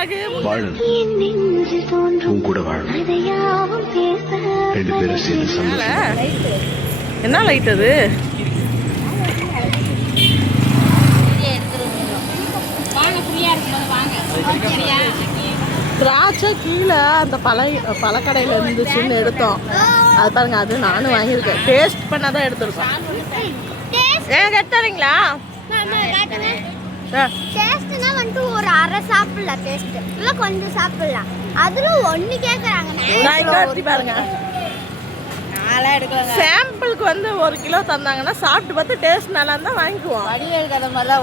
அழகு. என்ன லைட் அது? திராட்சை கீழே அந்த பழக்கடையில் இருந்துச்சுன்னு எடுத்தோம். அது பாருங்க, அது நானும் வாங்கியிருக்கேன். டேஸ்ட் பண்ணாதான் எடுத்துருக்கோம். ஏன் எடுத்துறீங்களா? ஒரு அரை சாப்பிடலாம், டேஸ்ட் இல்லை கொஞ்சம் சாப்பிடலாம். அதுல ஒண்ணு கேக்குறாங்க. பாருங்க, சாம்பிளுக்கு வந்து 1 கிலோ தந்தாங்கன்னா சாப்பிட்டு பார்த்து டேஸ்ட் நல்லா இருந்தா வாங்கிக்குவோம்.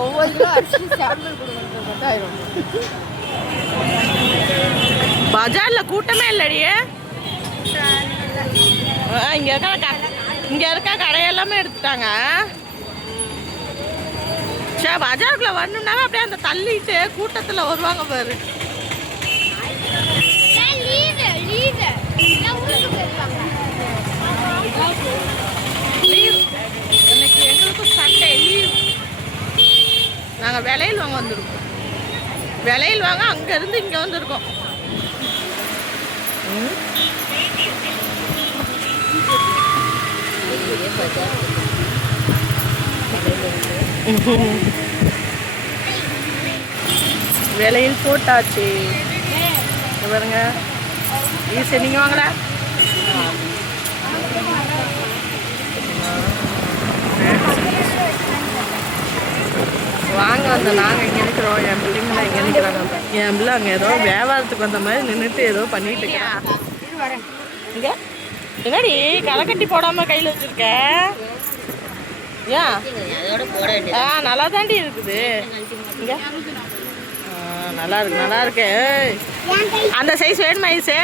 ஒவ்வொரு கிலோ சாம்பிள் கொடுக்கணும். பஜார்ல கூட்டமே இல்லடியே. இங்க இருக்க கடையெல்லாமே எடுத்துட்டாங்க. சரி, பஜாருக்குள்ள வரணும்னாவே அப்படியே அந்த தள்ளிட்டு கூட்டத்துல வருவாங்க பாரு. இன்னைக்கு எங்களுக்கு சண்டே லீவ். நாங்கள் விலையில் வாங்க வந்திருக்கோம். விலையில் வாங்க அங்கேருந்து இங்கே வந்துருக்கோம். விலையில் போட்டாச்சு பாருங்க. ஈஸி, நீங்கள் வாங்கல. வாங்க வந்த நாங்கள் இங்கே நிற்கிறோம். என் பிள்ளைங்களாம் இங்கே நிற்கிறாங்க. என் பிள்ளை அங்கே ஏதோ வியாபாரத்துக்கு வந்த மாதிரி நின்றுட்டு ஏதோ பண்ணிட்டு இருக்கா. இங்கே என்னடி களைக்கட்டி போடாமல் கையில் வச்சுருக்க? ஏன்? நல்லா தாண்டி இருக்குது. இங்கே நல்லா இருக்கு, நல்லா இருக்கு. அந்த சைஸ் வேணுமா? ஐஸு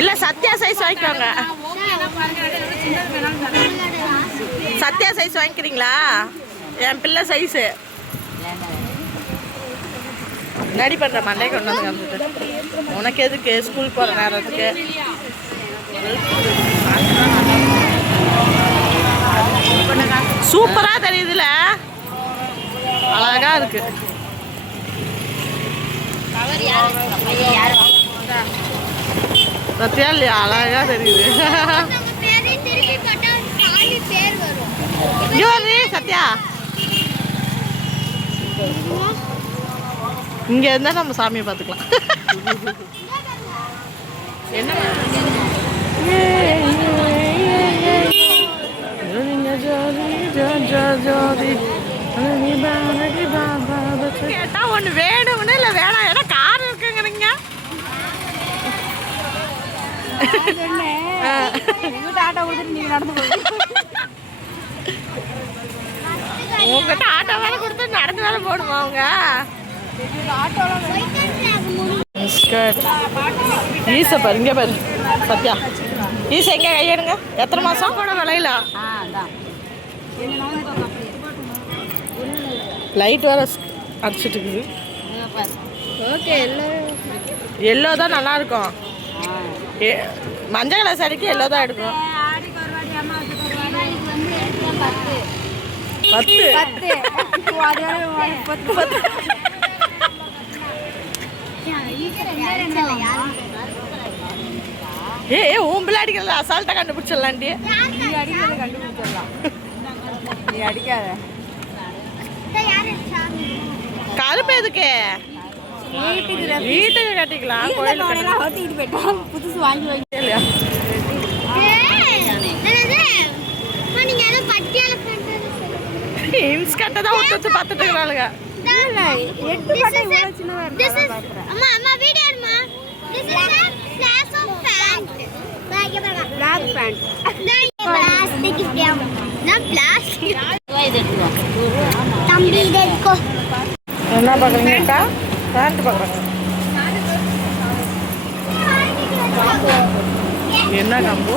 இல்லை, சத்யா சைஸ் வாங்கிக்கோங்க. சத்யா சைஸ் வாங்கிக்கிறீங்களா? என் பிள்ளை சைஸு நடி பண்ணுற மண்டே கொண்டு வந்து உனக்கு எதுக்கு? ஸ்கூல் போகிற நேரத்துக்கு. சூப்பராக தெரியுதுல, அழகா இருக்கு. சத்யா இல்லையா? அழகா தெரியுது. சத்யா இங்க இருந்தா நம்ம சாமியை பார்த்துக்கலாம். என்ன கேட்டா ஒண்ணு வேணும்னு இல்ல வேணாம், ஏன்னா கார் இருக்குங்கிறீங்க. உங்ககிட்ட ஆட்டோ வேலை கொடுத்து நடந்து வேலை போடுமா அவங்க? ஈச பாரு, இங்கே பாரு சத்யா. ஈச எங்க கையெடுங்க. எத்தனை மாசம் கூட விளையில? லைட் வேற அடிச்சிட்டு இருக்குது. எல்லோ தான் நல்லா இருக்கும். மஞ்சள் கலர் சாரிக்கு எல்லோ தான் எடுக்கும். 10 உன் பிள்ளாடிக்கல அசால்ட்டா கண்டுபிடிச்சிடலாண்டி. நீ அடிக்காத. கருப்பு எதுக்கு? வீட்டுக்கு கட்டிக்கலாம். புதுசு வாங்கி இல்லையா? இன்ஸ்கர்ட்டை தான் விட்டு பார்த்துட்டு இருக்கிறாளுங்க. என்ன பார்க்குறீங்கக்கா? பேண்ட் பார்க்குறாங்க. என்ன கம்பு?